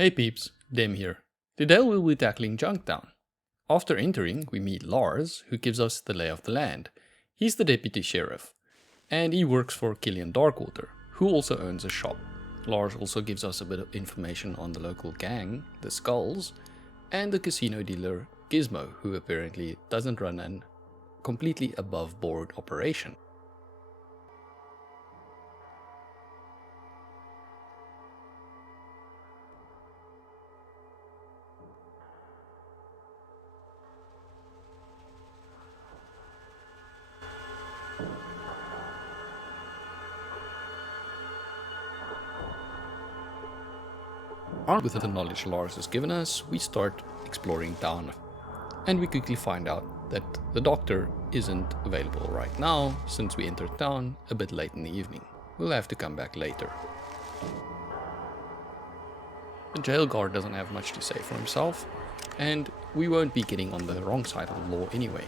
Hey peeps, DeMz here. Today we'll be tackling Junktown. After entering, we meet Lars, who gives us the lay of the land. He's the deputy sheriff, and he works for Killian Darkwater, who also owns a shop. Lars also gives us a bit of information on the local gang, the Skulz, and the casino dealer Gizmo, who apparently doesn't run an completely above board operation. Armed with the knowledge Lars has given us, we start exploring town, and we quickly find out that the doctor isn't available right now since we entered town a bit late in the evening. We'll have to come back later. The jail guard doesn't have much to say for himself, and we won't be getting on the wrong side of the law anyway.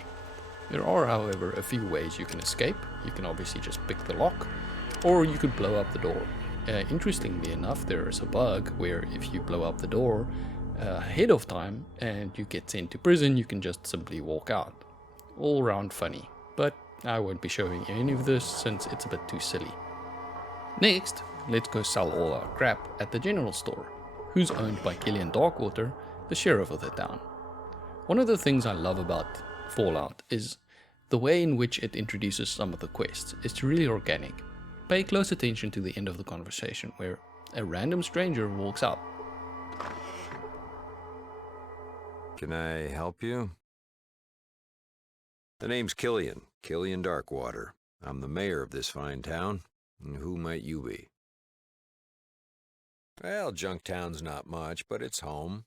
There are, however, a few ways you can escape. You can obviously just pick the lock, or you could blow up the door. Interestingly enough, there is a bug where if you blow up the door ahead of time and you get sent to prison, you can just simply walk out. All round funny, but I won't be showing you any of this since it's a bit too silly. Next, let's go sell all our crap at the general store, who's owned by Killian Darkwater, the sheriff of the town. One of the things I love about Fallout is the way in which it introduces some of the quests. It's really organic. Pay close attention to the end of the conversation where a random stranger walks up. Can I help you? The name's Killian Darkwater. I'm the mayor of this fine town. And who might you be? Well, Junktown's not much, but it's home.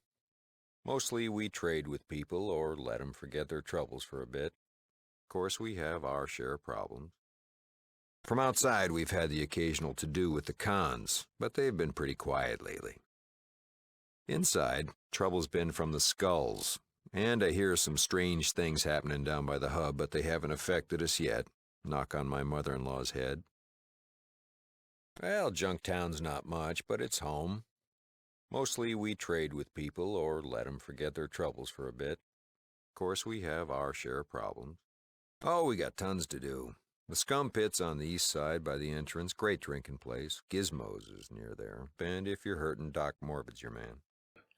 Mostly we trade with people or let them forget their troubles for a bit. Of course, we have our share of problems. From outside, we've had the occasional to-do with the cons, but they've been pretty quiet lately. Inside, trouble's been from the Skulz, and I hear some strange things happening down by the hub, but they haven't affected us yet. Knock on my mother-in-law's head. Well, Junktown's not much, but it's home. Mostly we trade with people or let them forget their troubles for a bit. Of course, we have our share of problems. Oh, we got tons to do. The Scum Pit's on the east side by the entrance. Great drinking place. Gizmo's is near there. And if you're hurting, Doc Morbid's your man.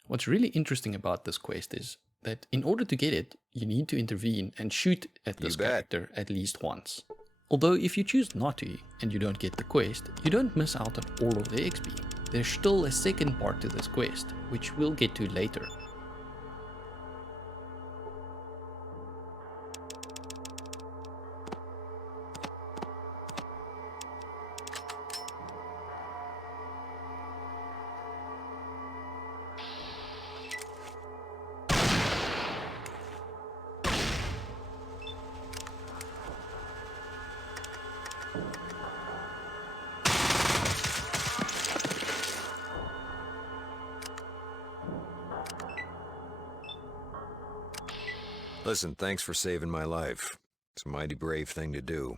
What's really interesting about this quest is that in order to get it, you need to intervene and shoot at this character at least once. Although if you choose not to and you don't get the quest, you don't miss out on all of the XP. There's still a second part to this quest, which we'll get to later. Listen, thanks for saving my life. It's a mighty brave thing to do.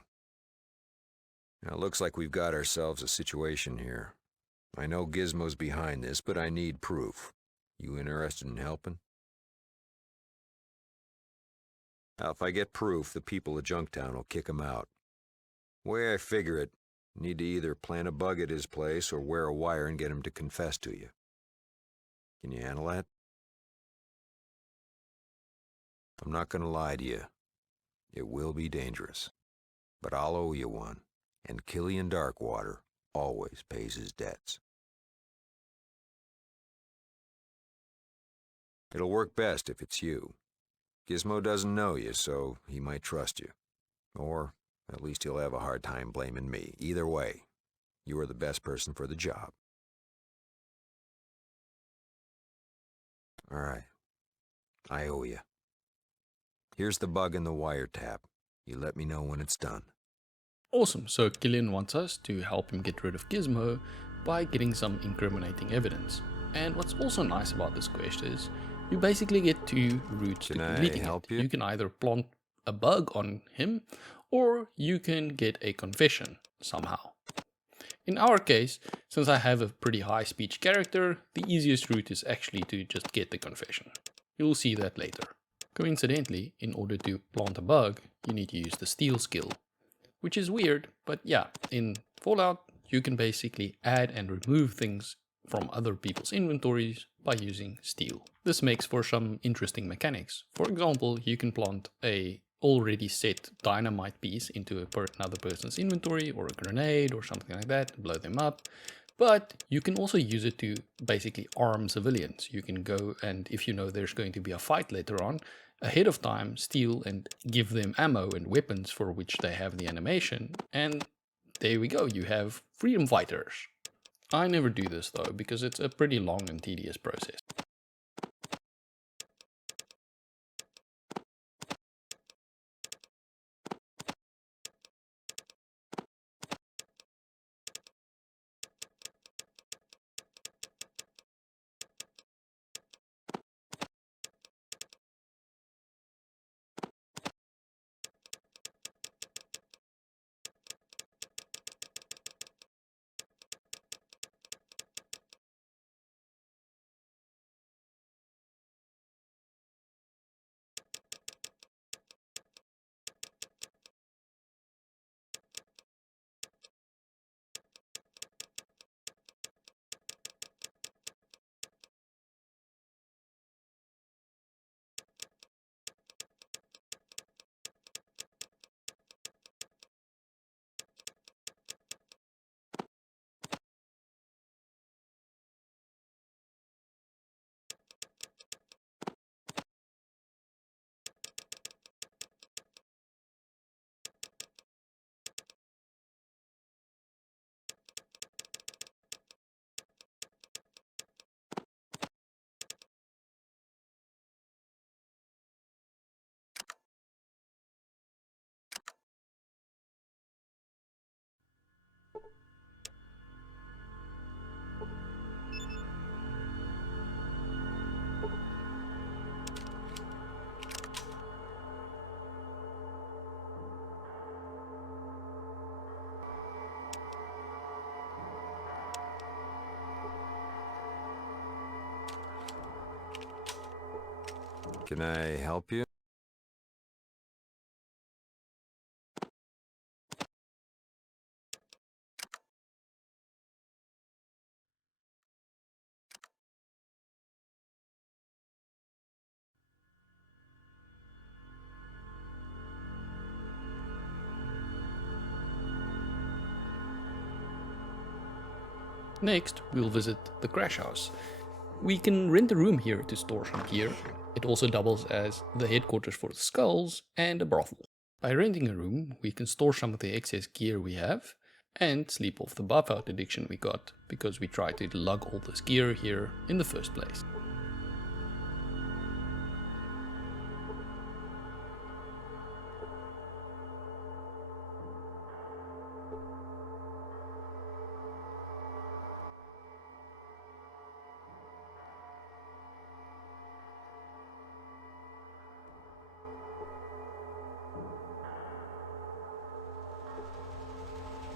Now, it looks like we've got ourselves a situation here. I know Gizmo's behind this, but I need proof. You interested in helping? Now, if I get proof, the people of Junktown will kick him out. The way I figure it, you need to either plant a bug at his place or wear a wire and get him to confess to you. Can you handle that? I'm not going to lie to you. It will be dangerous. But I'll owe you one. And Killian Darkwater always pays his debts. It'll work best if it's you. Gizmo doesn't know you, so he might trust you. Or at least he'll have a hard time blaming me. Either way, you are the best person for the job. All right. I owe you. Here's the bug in the wiretap. You let me know when it's done. Awesome, so Killian wants us to help him get rid of Gizmo by getting some incriminating evidence. And what's also nice about this quest is you basically get two routes to completing it. You can either plant a bug on him, or you can get a confession somehow. In our case, since I have a pretty high speech character, the easiest route is actually to just get the confession. You'll see that later. Coincidentally, in order to plant a bug, you need to use the steal skill. Which is weird, but yeah, in Fallout, you can basically add and remove things from other people's inventories by using steal. This makes for some interesting mechanics. For example, you can plant a already set dynamite piece into another person's inventory, or a grenade or something like that, and blow them up. But you can also use it to basically arm civilians. You can go and, if you know there's going to be a fight later on, ahead of time steal and give them ammo and weapons for which they have the animation, and there we go, you have freedom fighters. I never do this though, because it's a pretty long and tedious process. Can I help you? Next, we'll visit the crash house. We can rent a room here to store some gear. It also doubles as the headquarters for the Skulz and a brothel. By renting a room, we can store some of the excess gear we have and sleep off the buff out addiction we got because we tried to lug all this gear here in the first place.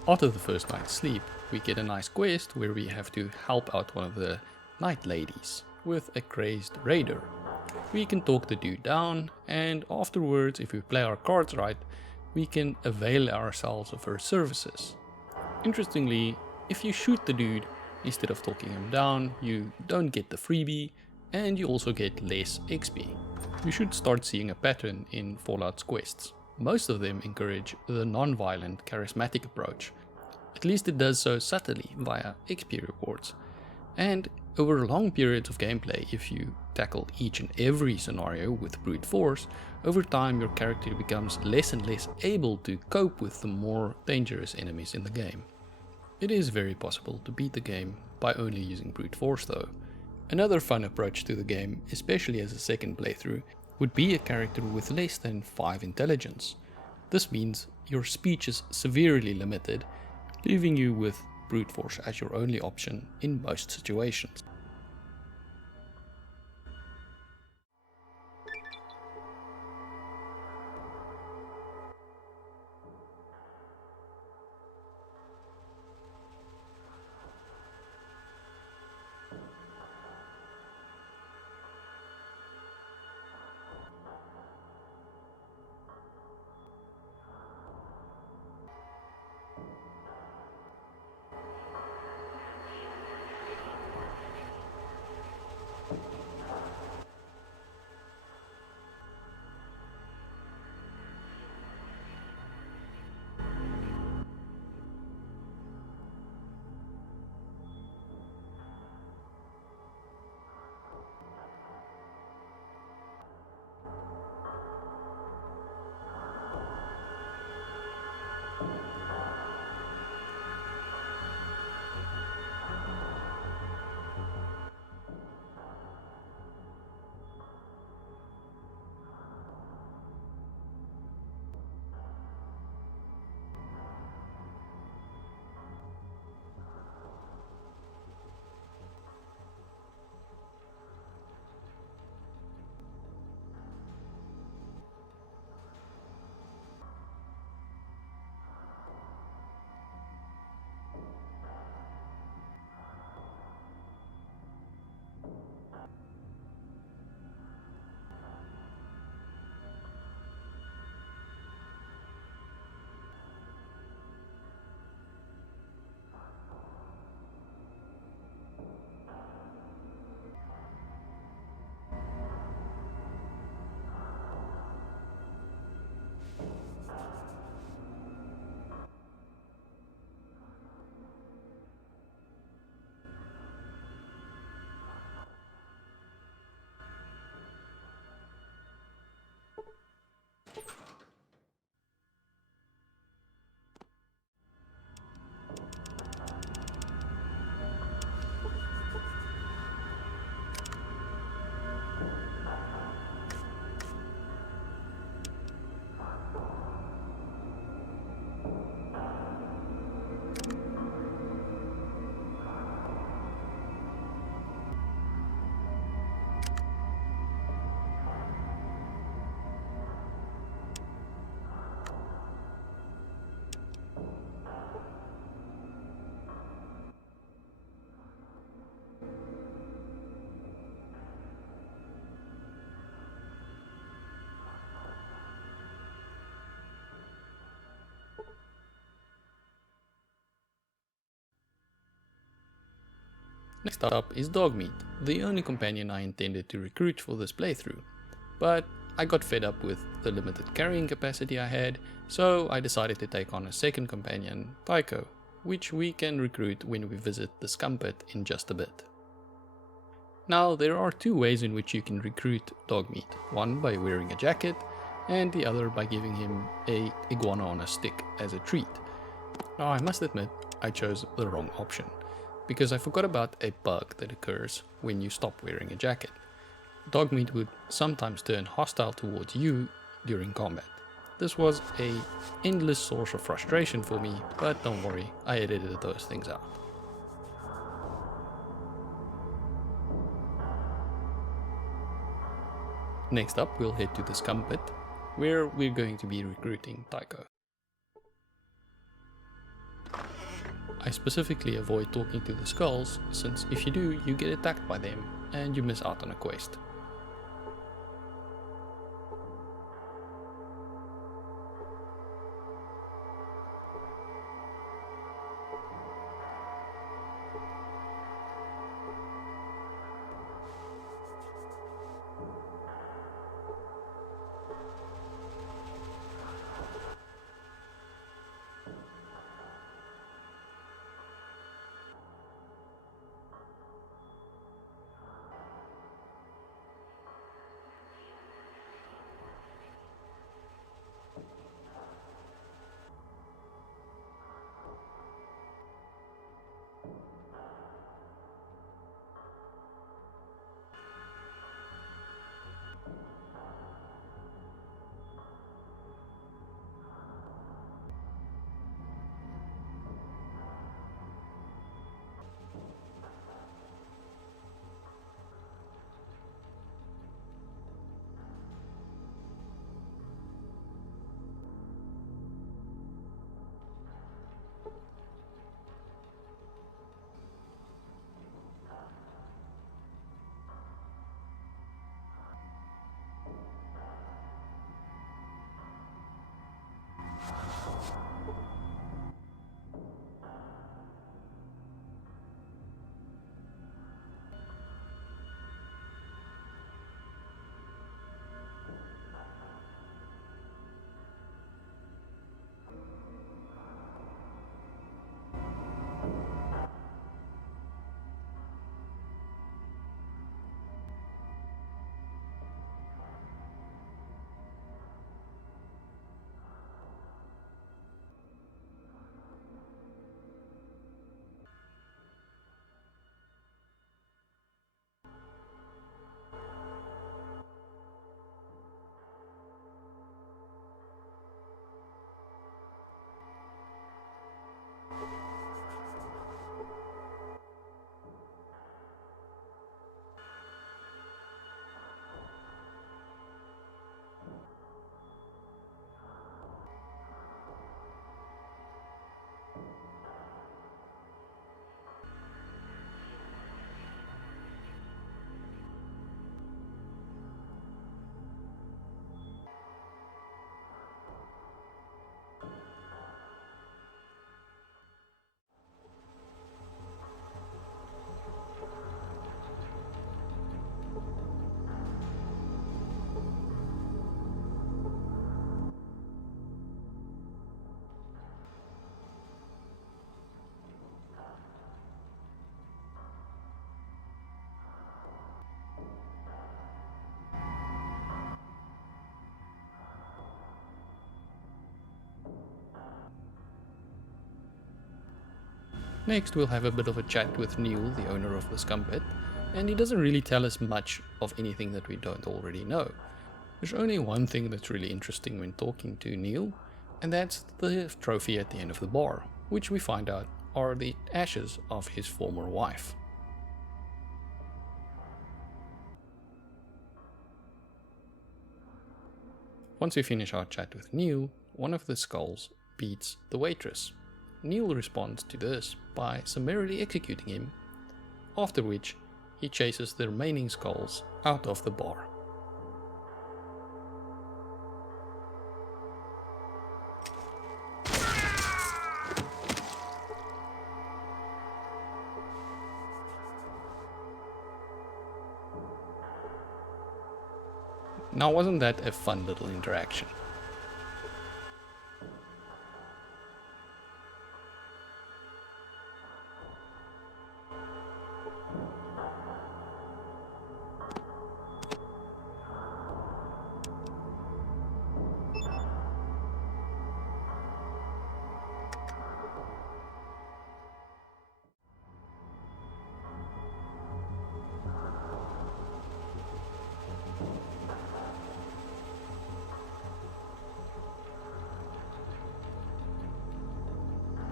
After the first night's sleep, we get a nice quest where we have to help out one of the night ladies with a crazed raider. We can talk the dude down, and afterwards, if we play our cards right, we can avail ourselves of her services. Interestingly, if you shoot the dude instead of talking him down, you don't get the freebie, and you also get less XP. You should start seeing a pattern in Fallout's quests. Most of them encourage the non-violent, charismatic approach. At least it does so subtly via XP rewards. And over long periods of gameplay, if you tackle each and every scenario with brute force, over time your character becomes less and less able to cope with the more dangerous enemies in the game. It is very possible to beat the game by only using brute force though. Another fun approach to the game, especially as a second playthrough, would be a character with less than 5 intelligence. This means your speech is severely limited, leaving you with brute force as your only option in most situations. Next up is Dogmeat, the only companion I intended to recruit for this playthrough, but I got fed up with the limited carrying capacity I had, so I decided to take on a second companion, Tycho, which we can recruit when we visit the scum pit in just a bit. Now there are two ways in which you can recruit Dogmeat, one by wearing a jacket and the other by giving him a iguana on a stick as a treat. Now I must admit I chose the wrong option, because I forgot about a bug that occurs when you stop wearing a jacket. Dogmeat would sometimes turn hostile towards you during combat. This was an endless source of frustration for me, but don't worry, I edited those things out. Next up we'll head to the scum pit, where we're going to be recruiting Tycho. I specifically avoid talking to the skulls, since if you do, you get attacked by them and you miss out on a quest. Next we'll have a bit of a chat with Neil, the owner of the scum pit, and he doesn't really tell us much of anything that we don't already know. There's only one thing that's really interesting when talking to Neil, and that's the trophy at the end of the bar, which we find out are the ashes of his former wife. Once we finish our chat with Neil, one of the skulls beats the waitress. Neil responds to this by summarily executing him, after which he chases the remaining skulls out of the bar. Now wasn't that a fun little interaction?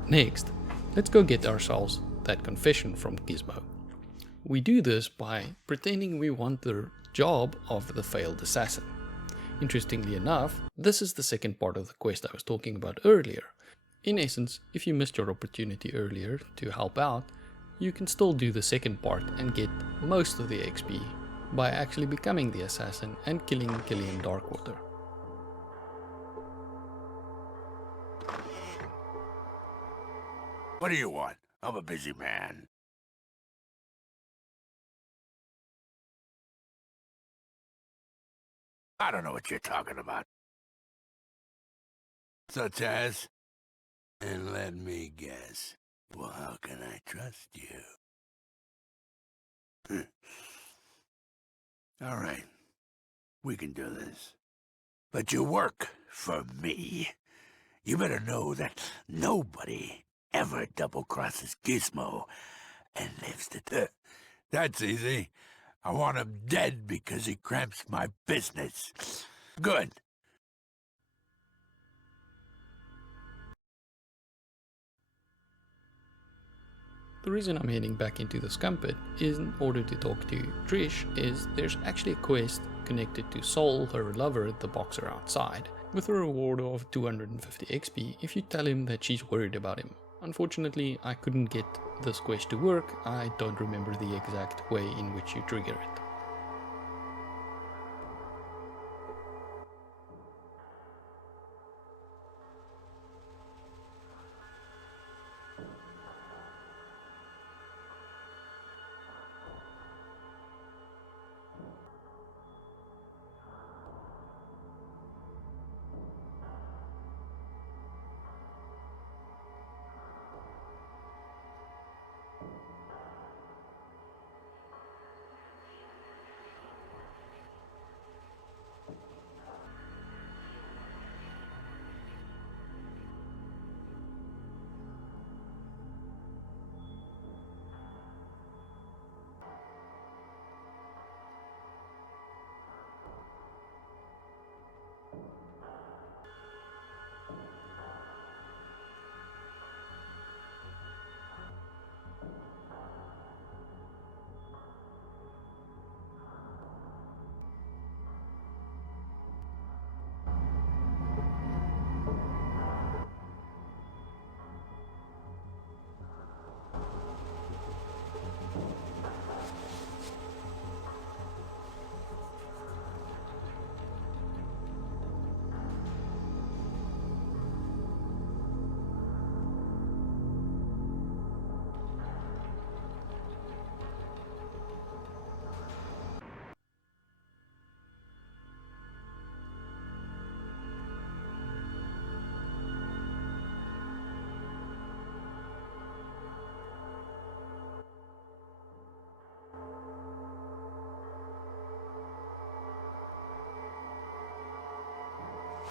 Next, let's go get ourselves that confession from Gizmo. We do this by pretending we want the job of the failed assassin. Interestingly enough, this is the second part of the quest I was talking about earlier. In essence, if you missed your opportunity earlier to help out, you can still do the second part and get most of the XP by actually becoming the assassin and killing Killian Darkwater. What do you want? I'm a busy man. I don't know what you're talking about. Such as? And let me guess. Well, how can I trust you? All right. We can do this. But you work for me. You better know that nobody ever double-crosses Gizmo and lives to... That's easy. I want him dead because he cramps my business. Good. The reason I'm heading back into the scum pit in order to talk to Trish is there's actually a quest connected to Sol, her lover, the boxer outside, with a reward of 250 XP if you tell him that she's worried about him. Unfortunately, I couldn't get this quest to work. I don't remember the exact way in which you trigger it.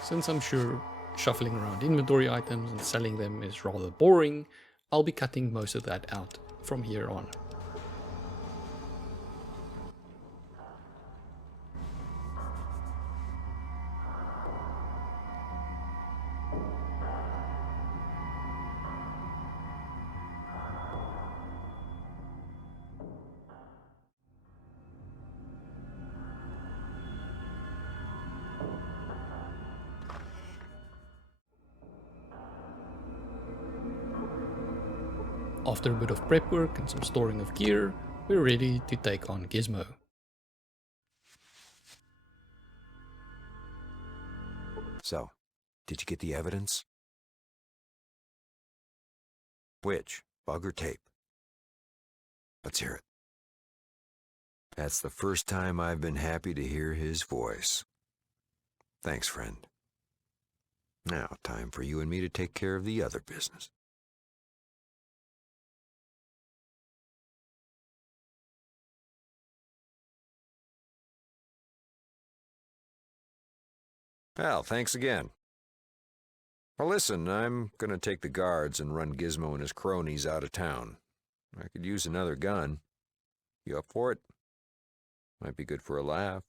Since I'm sure shuffling around inventory items and selling them is rather boring, I'll be cutting most of that out from here on. After a bit of prep work and some storing of gear, we're ready to take on Gizmo. So, did you get the evidence? Which? Bug or tape? Let's hear it. That's the first time I've been happy to hear his voice. Thanks, friend. Now, time for you and me to take care of the other business. Well, thanks again. Well, listen, I'm gonna take the guards and run Gizmo and his cronies out of town. I could use another gun. You up for it? Might be good for a laugh.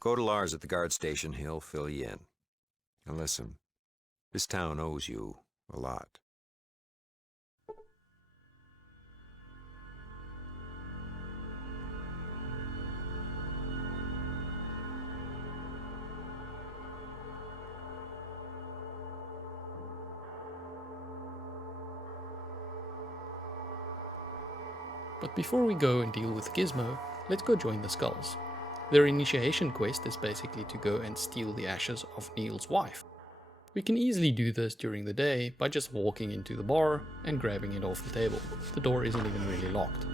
Go to Lars at the guard station. He'll fill you in. And listen, this town owes you a lot. But before we go and deal with Gizmo, let's go join the Skulz. Their initiation quest is basically to go and steal the ashes of Neil's wife. We can easily do this during the day by just walking into the bar and grabbing it off the table. The door isn't even really locked.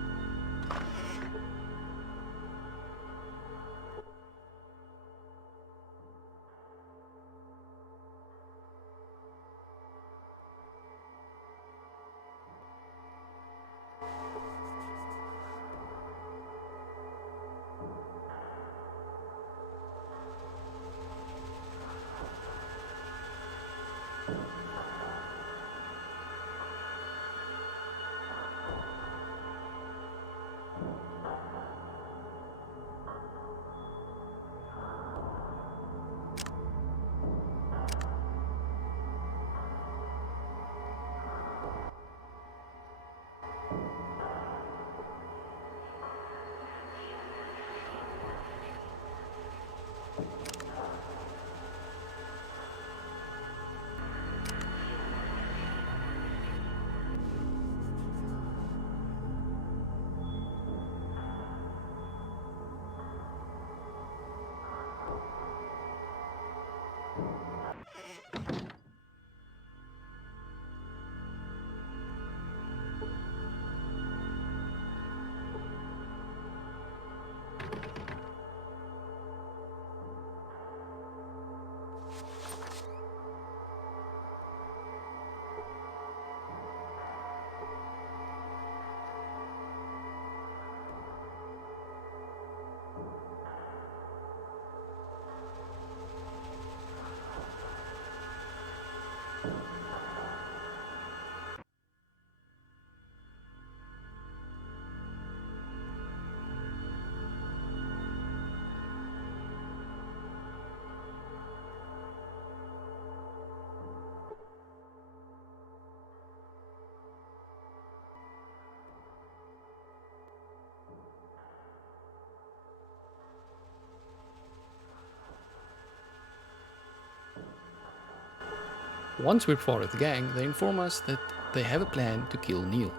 Once we're part of the gang, they inform us that they have a plan to kill Neil.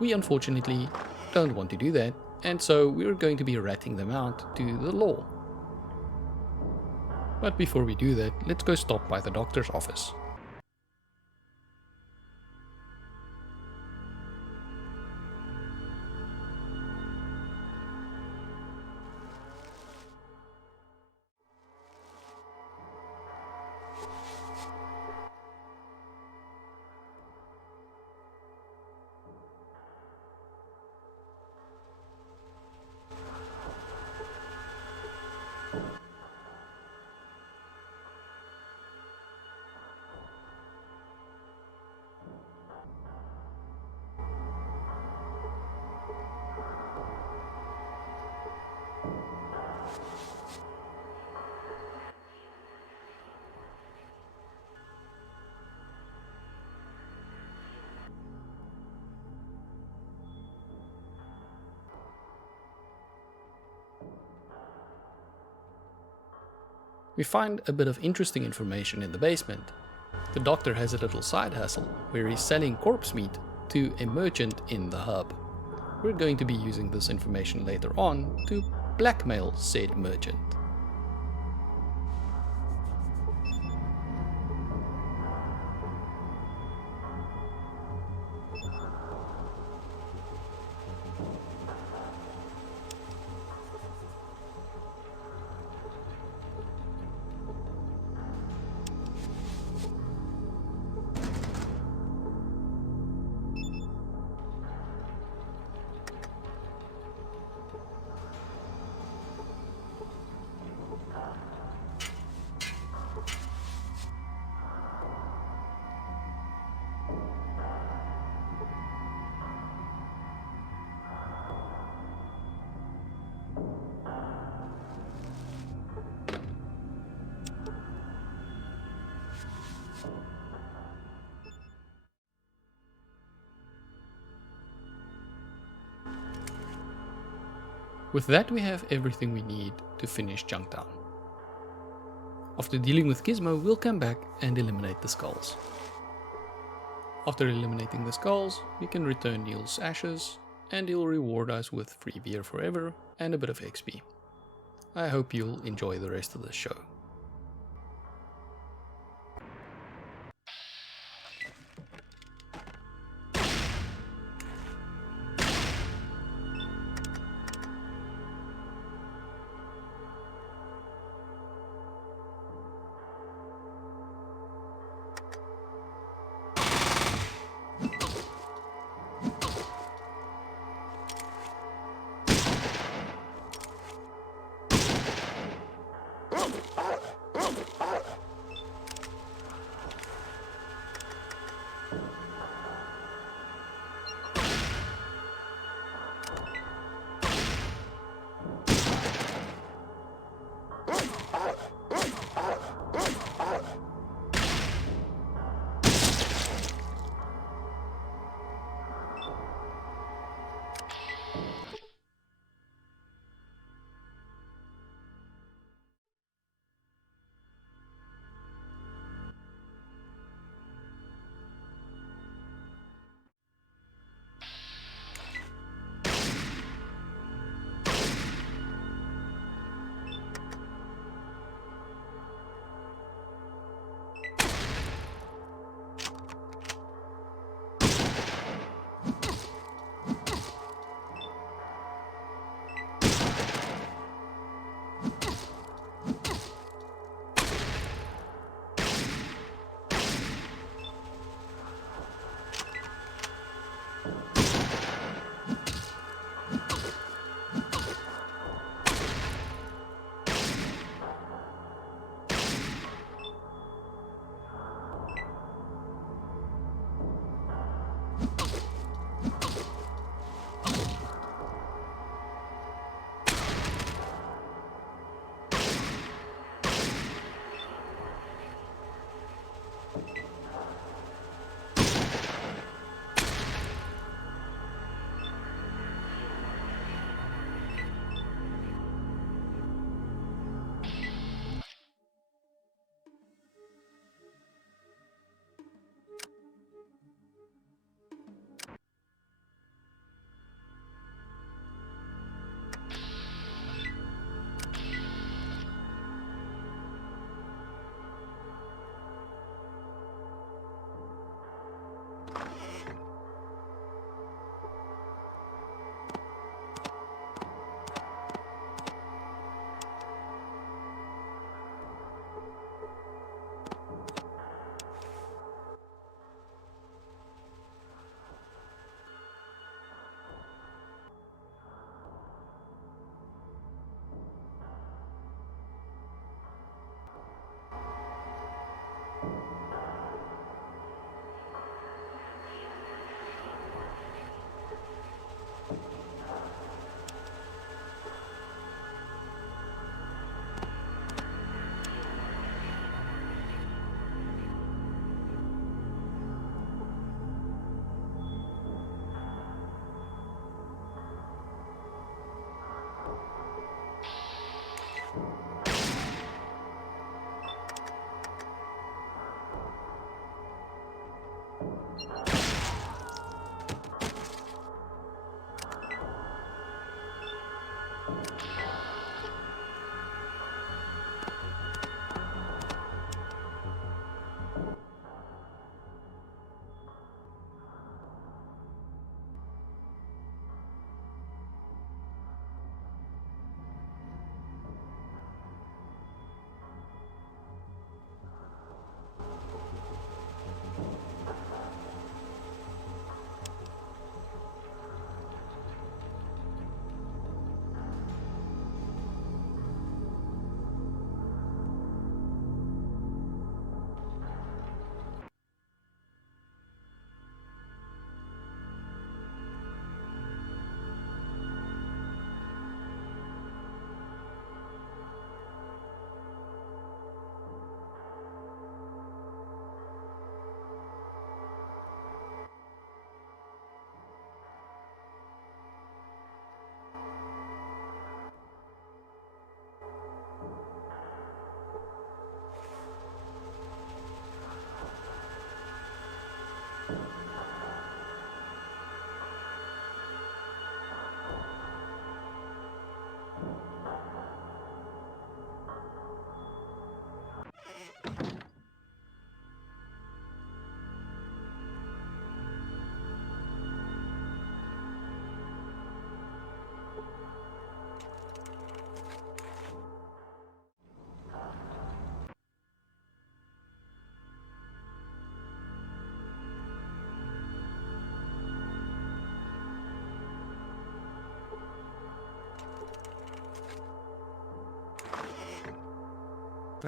We unfortunately don't want to do that, and so we're going to be ratting them out to the law. But before we do that, let's go stop by the doctor's office. We find a bit of interesting information in the basement. The doctor has a little side hustle where he's selling corpse meat to a merchant in the hub. We're going to be using this information later on to blackmail said merchant. With that, we have everything we need to finish Junktown. After dealing with Gizmo, we'll come back and eliminate the skulls. After eliminating the skulls, we can return Neil's ashes, and he'll reward us with free beer forever and a bit of XP. I hope you'll enjoy the rest of the show.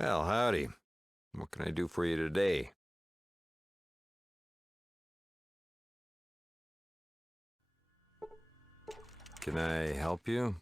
Well, howdy. What can I do for you today? Can I help you?